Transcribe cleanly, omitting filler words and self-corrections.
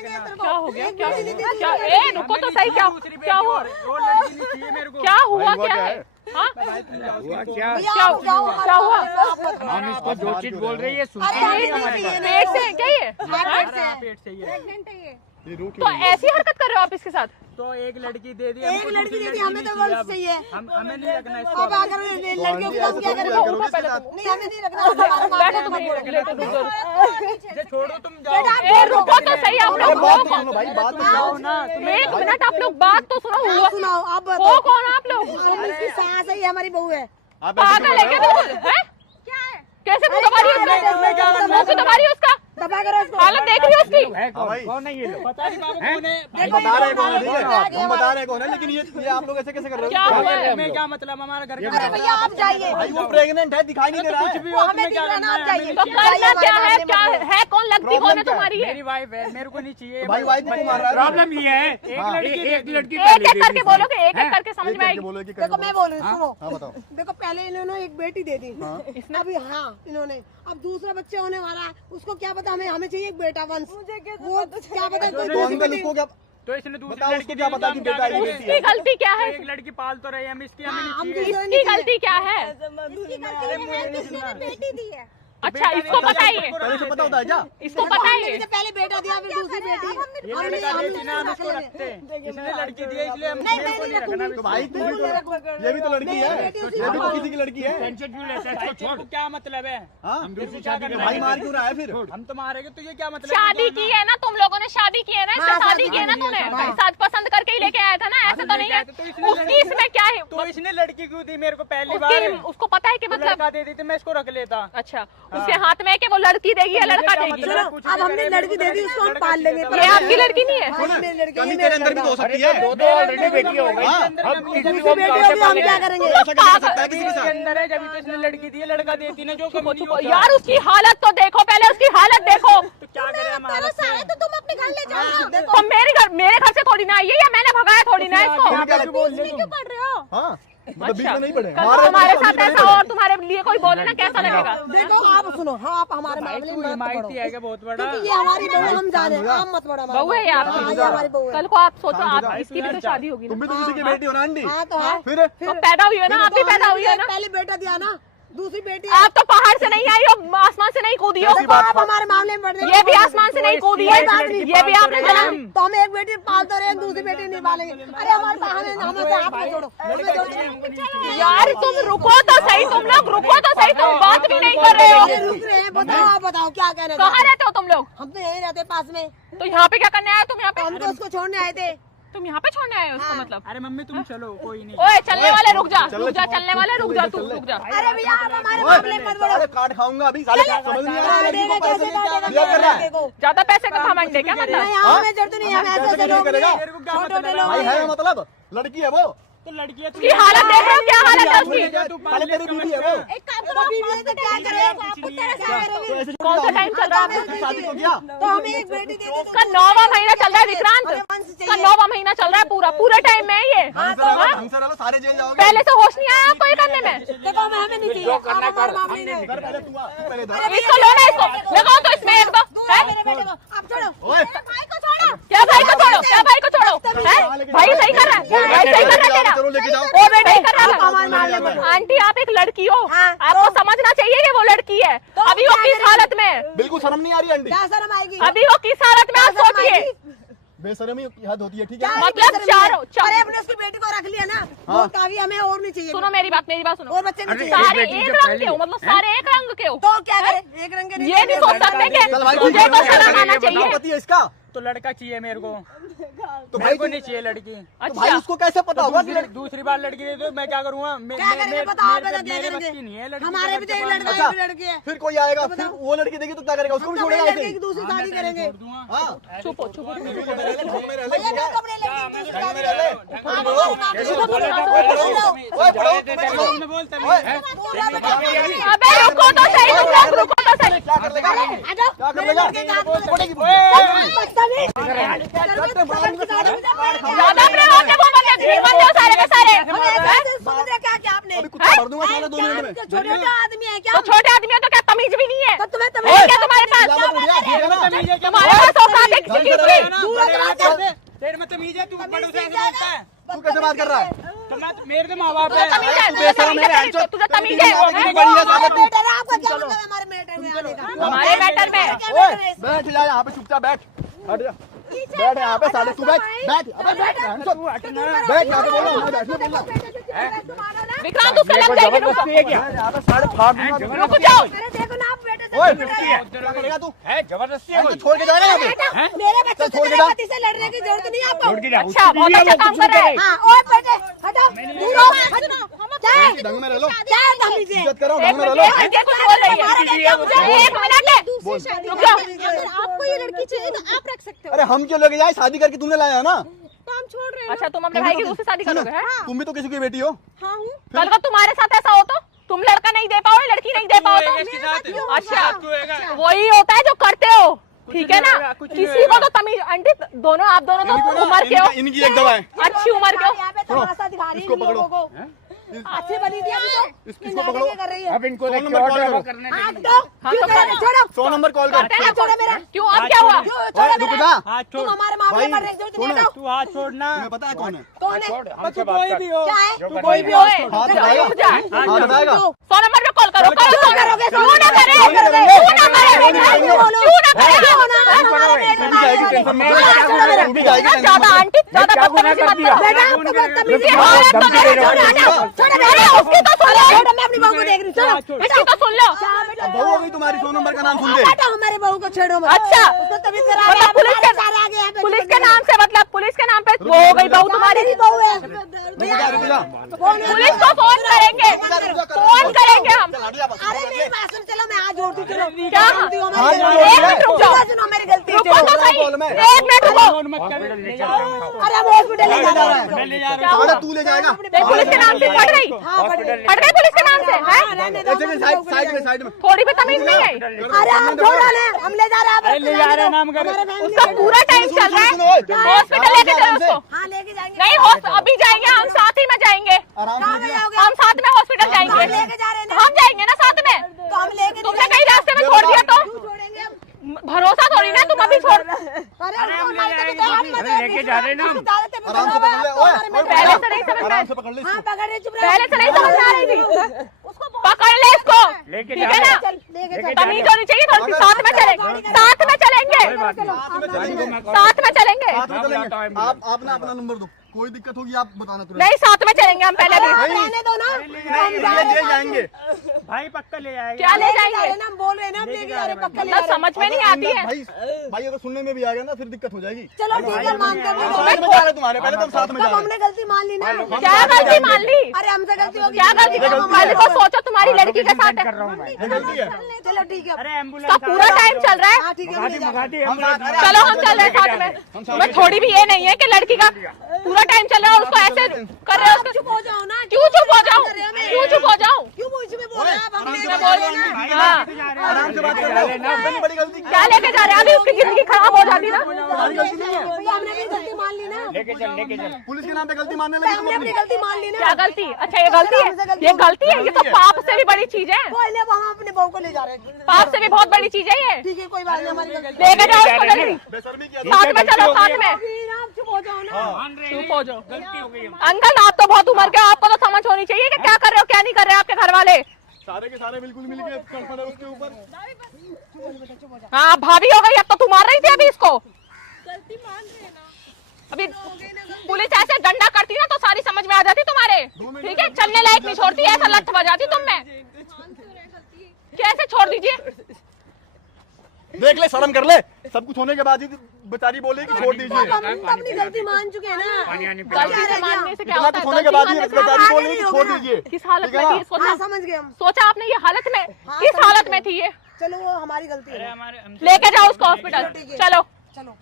क्या हो गया? क्या ए रुको तो सही, क्या हुआ? क्या हुआ? क्या है? क्या हुआ? हम इसको जो चीज बोल रही है पेट से क्या ये? पेट से ये। तो ऐसी हरकत कर रहे हो आप इसके साथ? तो एक लड़की दे दी, एक लड़की दे दी, हमें तो वर्ष चाहिए। हमें नहीं रखना इसको। अब अगर लड़कियों को हम क्या करेंगे? नहीं हमें नहीं रखना। बैठो तुम, लेटो तुम जरूर। छोड़ो तुम जाओ। रुको तो सही आप लोग। जाओ ना। एक मिनट आप लोग बात तो सुनो। हुआ सुनाओ आप वो बताओ। कौन आप लोग? इसकी सास है, ये हमारी बहू है। पागल है क्या बिल्कुल? क्या है? कैसे मुंह दबा रही है उसका? मुंह क्यों दबा रही है उसका? दबा करो उसको। हालत देख रही हो उसकी? कौन है ये लोग? पता नहीं बाबू कौन है। बता रहे कौन है, ठीक है हम बता रहे कौन है, लेकिन ये आप लोग ऐसे कैसे कर रहे हो? क्या हुआ है? हमें क्या मतलब, हमारा घर अरे भैया आप जाइए। भाई वो प्रेग्नेंट है, दिखाई नहीं दे रहा कुछ है। भी हो, तुम्हें क्या करना है? तो करना क्या है? क्या है? कौन लगती कौन है तुम्हारी? मेरी वाइफ है, मेरे को नहीं चाहिए। भाई वाइफ को मार रहा है। प्रॉब्लम ये है एक लड़की एक एक करके बोलोगे, एक एक करके समझ में आएगी। बोलो कि देखो मैं बोलूँ, सुनो। हाँ बताओ। देखो पहले इन्होंने एक बेटी दे दी, अभी हाँ इन्होंने, अब दूसरा बच्चा होने वाला है, उसको क्या पता, हमें चाहिए एक बेटा वंश। वो क्या पता कोई तो अंकल उसको क्या तो इसने दूसरी बताओ, लड़की उसको क्या पता कि बेटा है? उसकी गलती क्या है? एक लड़की पाल तो रहे हम, इसकी हमें हम नहीं चाहिए। इसकी गलती क्या है? बेटी दी है। अच्छा इसको पता ही है? पहले से पता होता है क्या? इसको पता ही है? पहले बेटा दिया, फिर दूसरी बेटी। ये लड़का देती ना, हम इसको रखते। इसने लड़की दी है, इसलिए हम मेरे को नहीं रखना। तो भाई तू भी तो, ये भी तो लड़की है, ये भी तो किसी की लड़की है। टेंशन क्यों लेता है? इसको छोड़। क्या मतलब है? हाँ हम दूसरी क्या शादी करना तो भाई मार क्यों रहा है फिर? हम तो मारेंगे, तो ये क्या मतलब? शादी की है ना तुम लोगों ने? शादी की है ना? इससे शादी की है ना तूने? साथ पसंद करके ही लेके आया था ना? ऐसा तो नहीं है। उसकी इसमें क्या है? तो इसने लड़की क्यों दी मेरे को पहली बार? उसको पता है कि मतलब लड़का दे दी थी, मैं इसको रख लेता। अच्छा उसके हाथ में है कि वो लड़की देगी या लड़का देगी? अब हमने लड़की दे दी, उसको हम पाल लेंगे। ये आपकी लड़की नहीं है? कमी तेरे अंदर भी तो हो सकती है। दो ऑलरेडी बेटी हो गई। अब किसी को बेटी होगी, हम क्या करेंगे? ऐसा कैसे कर सकता है किसी के साथ? अंदर है, जब तो इसने लड़की दी है, लड़का देती ना, जो कमी नहीं होता। यार उसकी हालत तो देखो, पहले उसकी हालत देखो। तो क्या करें हमारा? तो तुम अपने घर ले जाओ। तो मेरे घर से थोड़ी ना आई है, या मैंने भगाया थोड़ी ना इसको? क्यों पढ़ रहे हो? हाँ मतलब बीच में नहीं पड़े। कल को हमारे साथ ऐसा और तुम्हारे लिए कोई बोले ना, कैसा लगेगा? देखो आप सुनो, हाँ आप हमारे मामले में मत माइटी पड़ो, है क्या बहुत बड़ा? क्योंकि ये हमारी बहू है, हम जाने, आप मत पड़ो। बहू है ये हाँ, आपकी? ये हमारी बहू है। कल को आप सोचो, आप इसकी भी तो शादी होगी तुम ना? भी तो किसी की बेटी हो ना आंटी? हाँ तो है। फिर तो पैदा हुई है ना, आप भी पैदा हुई है ना? पहले बेटा दिया ना, दूसरी बेटी। आप तो पहाड़ से नहीं आई हो, आसमान से नहीं कूदी हो। आप हमारे मामले में पड़ रहे हो। ये भी आसमान से नहीं कूदी है, ये भी आपने जन्म। तो हम एक बेटी पालते रहे, दूसरी बेटी नहीं पालेंगे। अरे हमारे हमें से आप छोड़ो, हमें छोड़ो। यार तुम रुको तो सही, तुम लोग रुको तो सही, तुम बात भी नहीं कर रहे हो। रुक रहे हैं, बताओ आप बताओ क्या कह रहे कहाँ हैं? रहते हो तुम लोग? हम तो यहीं रहते पास में, तो यहाँ पे क्या करने आए तुम? यहाँ पे हम तो उसको छोड़ने आए थे। तुम यहाँ पे छोड़ने आए हो उसको? मतलब अरे मम्मी तुम चलो, कोई नहीं। ओए चलने वाले रुक जा, चलने वाले रुक जा, तू रुक जा। अरे भैया आप हमारे मामले में मत साले काट खाऊंगा अभी, साले समझ नहीं आ रहा है, लड़की को पैसे दिया कर रहा है। ज्यादा पैसे का घमंड है क्या? मतलब हमें जरूरत नहीं, हम ऐसे ऐसे लोग करेगा? मेरे को क्या मतलब? भाई है मतलब लड़की है वो, तो लड़की है, उसकी हालत देख रहे हो, क्या हालत है उसकी? साले तेरी बीवी है वो। एक काम करो, बीवी है तो क्या करें? कौन सा टाइम चल रहा है? शादी को किया तो हमें एक बेटी दे दो। उसका 9वां महीना चल रहा है विक्रांत, उसका 9वां महीना चल रहा है, पूरे टाइम में है ये। ढंग से रहो, सारे जेल जाओगे। पहले से होश नहीं आया आपको ये करने में? देखो हमें नहीं चाहिए, आप हमारे मामले में। पहले तू आ, तू पहले इधर। इसको लो ना, इसको लगाओ तो इसमें एक दो। हैं? मेरे बेटे को आप छोड़ो, ओए भाई को छोड़ो। क्या भाई को छोड़ो? क्या भाई को छोड़ो? हैं? भाई सही कर रहा है, भाई सही कर रहा है तेरा। चलो लेके जाओ। ओ बेटा सही कर रहा आप हमारे मामले में है। पड़ो। आंटी आप एक लड़की हो, हाँ, आपको समझना चाहिए कि वो लड़की है। अभी वो किस हालत में है? बिल्कुल शर्म नहीं आ रही आंटी, क्या शर्म आएगी? अभी वो किस हालत में, आप सोचिए। बेशर्मी हद होती है, ठीक है? मतलब अरे अपने उसकी बेटी को रख लिया ना, वो काफी हमें और नहीं चाहिए। सुनो मेरी बात सुनो। और बच्चे नहीं चाहिए। सारे एक रंग के हो, मतलब सारे एक रंग के हो। तो क्या करें? एक रंग के ये नहीं सोच सकते चल भाई, कि तुझे तो शर्म आना चाहिए। पति है इसका, तो लड़का चाहिए मेरे को, तो मेरे को नहीं चाहिए लड़की। तो भाई अच्छा उसको कैसे पता होगा कि दूसरी बार लड़की दे दो, मैं क्या करूँगा? क्या करेंगे बताओ? आप बता दे मेरे बस देंगे। की नहीं है लड़की। हमारे भी तो एक लड़का अच्छा। एक लड़की है। फिर कोई आएगा, फिर वो लड़की देगी तो क्या करेगा? उसको भी छोड़ेगा ऐसे ही? दूसरी शादी करेंगे। हाँ चुप हो, चुप हो। ढंग में रह ले, भैया क्या? दो कपड़े लेके दूसरी ढंग में शादी रह ले। ओए पड़ो, मैं बोलता अबे रुको तो सही, तुम लोग रुको तो सही। क्या कर लेगा? क्या कर लेगा? ज्यादा प्रेम होते वो बंदे, भीड़ बंदे हो सारे के सारे। क्या क्या आपने? अभी कुत्ता मार दूंगा साला 2 मिनट में। छोटे आदमी है क्या? तो छोटे आदमी है तो क्या तमीज भी नहीं है? तो तुम्हें है क्या तुम्हारे पास? ज्यादा बुढ़िया, ठीक है ना? तुम्हारे पास औकात है किसी की तेरे में तमीज है, तू बड़ों से ऐसे बोलता है? तू कैसे बात कर रहा है? तो मैं मेरे तो माँ बाप है। तुझे तमीज है, तुझे तमीज है। हमारे मैटर में ओए बैठ जा यहाँ पे, चुपचाप बैठ, हट जा, बैठ यहाँ पे, साढ़े तू बैठ, बैठ अबे बैठ यहाँ पे बोलो, मैं बैठने बोला विक्रांत उसका लग जाएगी। रुको यहाँ पे साढ़े फाड़ दूंगा। रुक जाओ। ओए क्या करेगा तू? है जबरदस्ती है तू छोड़ के जाएगा यहाँ पे? मेरे बच्चे से मेरे पति से लड़ने की जरूरत नहीं है आपको। छोड़ के जा, अच्छा, बहुत अच्छा काम कर रहे हैं। हाँ, और बेटे हटो, दूर हो, क्या है? ढंग में रह लो, क्या है तमीज़ है? इज्जत करो, एक ढंग में रह मिनट, लो। ये कुछ बोल रही है। एक मिनट ले, रुक जाओ। अगर आपको ये लड़की चाहिए तो आप रख सकते हो। अरे हम क्यों लेके जाए? शादी करके तुमने लाया है ना? तो हम छोड़ रहे हैं। अच्छा, तुम अपने भाई की दूसरी शादी करोगे? हैं? तुम भी तो किसी की बेटी हो। हाँ हूँ। कल को तुम्हारे साथ ऐसा हो तो तुम लड़का नहीं दे पाओ, लड़की नहीं दे पाओ तो इसके साथ अच्छा, तू होएगा। वही होता है जो करते हो, ठीक है ना? किसी को तो तमीज, आंटी दोनों आप दोनों तो उम्र के हो, इनकी एक दवा है, अच्छी उम्र के हो। यहाँ पे तमाशा दिखा रही है इसको इन पकड़ो। लोगों को। अच्छी बनी थी अभी तो। इसको पकड़ो। कर रही है। अब इनको फोन देख नंबर और कॉल ड्रामा करो। करने हाँ, देंगे। तो क्यों कर रहे? छोड़ो 100 नंबर कॉल कर। करते हैं ना? छोड़ो मेरा। क्यों, अब क्या हुआ? क्यों छोड़ो रुक मेरा? जा, हाथ तुम छोड़, हमारे मामले भाई, पर नहीं सुनो। जाओ। तू हाथ छोड़ना। तुम्हें पता है कौन है? कौन है? छोड़, बस हमसे तू बात कोई कर। भी हो, क्या है? तू कोई भी हो। ओए, हाथ रुक जा, दबाएगा? रुक जा। हाथ दबाएगा? 100 नंबर पे कॉल करो, करो 100 करोगे, क्यों ना करे, करोगे, क्यों ना करे, क्यों ना करे? क्यों ना करे, तू भी जाएगी टेंशन में, तू भी जाएगी टेंशन ज्यादा में। आंटी, ज्यादा क्या गुनाह बदतमीजी कर मत दिया? करो। बेटा आपको बदतमीजी है। हाँ, तो धमकी मेरे दे रहे हो। छोड़ो ना। छोड़ो अरे, बेटा। उसकी तो सुन लो। छोड़ो, मैं अपनी बहू को देख रही हूँ। चलो, इसकी तो सुन लो। अब बहू हो गई तुम्हारी, 100 नंबर का नाम सुन के। बेटा हमारे बहू को छेड़ो मत। अच्छा, उसको तबीयत खराब है, मतलब पुलिस के सारे आगे यहाँ पे पुलिस के नाम से, मतलब पुलिस के नाम पे वो हो गई बहू तुम्हारी। मेरी बहू है। रुक जा, रुक जा। पुलिस को फोन करेंगे, फोन करेंगे हम। अरे मेरी बात सुन, चलो मैं हाथ जोड़ती हूँ, चलो क्या? हाथ जोड़ती हूँ, हाथ हमारी जोड़ो, गलती है। एक मिनट रुक जाओ। सुनो मेरी गलती है, रुको चलो। तो सही, कॉल में। 1 मिनट रुको। फोन मत कर, ले जा रहा हूँ। अरे हम हॉस्पिटल ले जा रहे हैं। मैं ले जा क्या रहा हूँ। अरे तू ले जाएगा। देख, पुलिस के नाम से पड़ गई, हाँ, पड़ गई। पड़ गई पुलिस के नाम से, हैं? साइड में। थोड़ी भी तमीज नहीं है। अरे हम छोड़ रहे हैं, हम ले जा रहे हैं। अरे ले जा रहे हैं, नाम कर। उसका पूरा टाइम चल रहा है, हॉस्पिटल लेके चलो उसको। हाँ लेके जाएंगे। नहीं, अभी जाएंगे हम, साथ ही में जाएंगे, आराम कहाँ से में जाओगे? हम साथ में हॉस्पिटल तो हम जाएंगे, लेके जा रहे हैं ना। हम जाएंगे ना साथ में। तो हम लेके तुमने कहीं रास्ते में छोड़ दिया तो क्यों छोड़ेंगे हम? भरोसा थोड़ी ना, तुम अभी छोड़। अरे हम ले जाएंगे, अरे लेके जा रहे हैं ना हम। आराम से पकड़ ले। ओए पहले से नहीं समझ में, आराम से पकड़ ले हाँ इसको। पकड़ रहे, चुप रहे। पहले से नहीं समझ में आ रही थी। पकड़ ले इसको, लेके ठीक जा है रहे ना? हैं। लेके लेके तमीज होनी चाहिए थोड़ी सी, साथ में चलेंगे, साथ में चलेंगे, साथ में चलेंगे। साथ में चलेंगे। साथ में चलेंगे। आप ना अपना नंबर दो, कोई दिक्कत होगी आप बताना तुरंत। नहीं, साथ में चलेंगे हम पहले भी। रहने दो ना। ले जाएंगे। भाई पक्का ले आएगा। क्या ले जाएंगे? ना हम बोल रहे हैं ना, हम लेके जा रहे हैं, पक्का ले जा मतलब रहे हैं। समझ में नहीं आती है। भाई अगर सुनने में भी आ गया ना फिर दिक्कत हो जाएगी। चलो ठीक है, मानते हैं। साथ में जा रहे तुम्हारे, पहले तो हम साथ में जा तब रहे हमने गलती मान ली ना। क्या गलती मान ली? अरे हमसे गलती होगी। क्या गलती? कल को सोचो तुम्हारी लड़की के साथ है, हैं। गलती है। चलो ठीक है। अरे एम्बुलेंस उसका पूरा टाइम चल रहा है। हाँ ठीक है, हम ले जा रहे हैं। चलो हम चल रहे हैं साथ में। मैं थोड़ी भी ये नहीं है कि लड़की का पूरा टाइम चल रहा है, उसको ऐसे कर रहे हो। चुप हो जाओ ना। क्यों चुप हो जाऊं? क्यों चुप हो जाऊं? क्यों मुझे में बोल रहे हैं? अब हम लेके मैं जा बोल रहे हैं ना। हाँ, आराम से बात कर लो। इतनी बड़ी गलती क्या लेके जा रहे हैं? अभी उसकी जिंदगी खराब हो जाती ना। तुम्हारी गलती नहीं है। भैया हमने अपनी गलती मान ली ना। लेके चल, लेके चल। पुलिस के नाम पे गलती मानने भैया, लगी हमने तुम अपनी अपनी। गलती मान ली ना। क्या गलती? अच्छा ये गलती है, ये गलती है, ये तो पाप से भी बड़ी चीज है। कोई नहीं, अब हम अपने बहू को ले जा रहे हैं। पाप से भी बहुत बड़ी चीज है ये। ठीक है, कोई बात नहीं, हमारी गलती। लेके जाओ उसको जल्दी, बेशर्मी किया साथ में चलो, साथ में। फिर आप चुप हो जाओ ना। चुप हो जाओ। अंकल आप तो बहुत उम्र के हो, आपको तो समझ होनी चाहिए कि क्या कर रहे हो क्या नहीं कर रहे आपके घर वाले। सारे के सारे बिल्कुल मिल के चढ़ पड़े उसके ऊपर। हाँ भाभी हो गई, अब तो तुम मार रही थी अभी इसको। गलती मान रहे हैं ना। अभी पुलिस ऐसे डंडा करती ना तो सारी समझ में आ जाती तुम्हारे, ठीक है? चलने लायक नहीं छोड़ती, ऐसा लठ बजाती तुम में। कैसे छोड़ दीजिए? देख ले, शर्म कर ले। सब कुछ होने के बाद ही बेचारी बोले कि छोड़ दीजिए। हम अपनी गलती मान चुके हैं ना। गलती से मानने से क्या इतना होता कुछ है? होने के गलती बाद ही मानने से बेचारी आगे बोले नहीं कि होगा छोड़ ना। दीजिए। किस हालत ठीक है में ना? थी? सोचा हाँ समझ गए हम। सोचा आपने ये हालत में हाँ, किस समझ हालत गए। में थी ये? चलो वो हमारी गलती है। लेके जाओ उसको हॉस्पिटल, चलो। चलो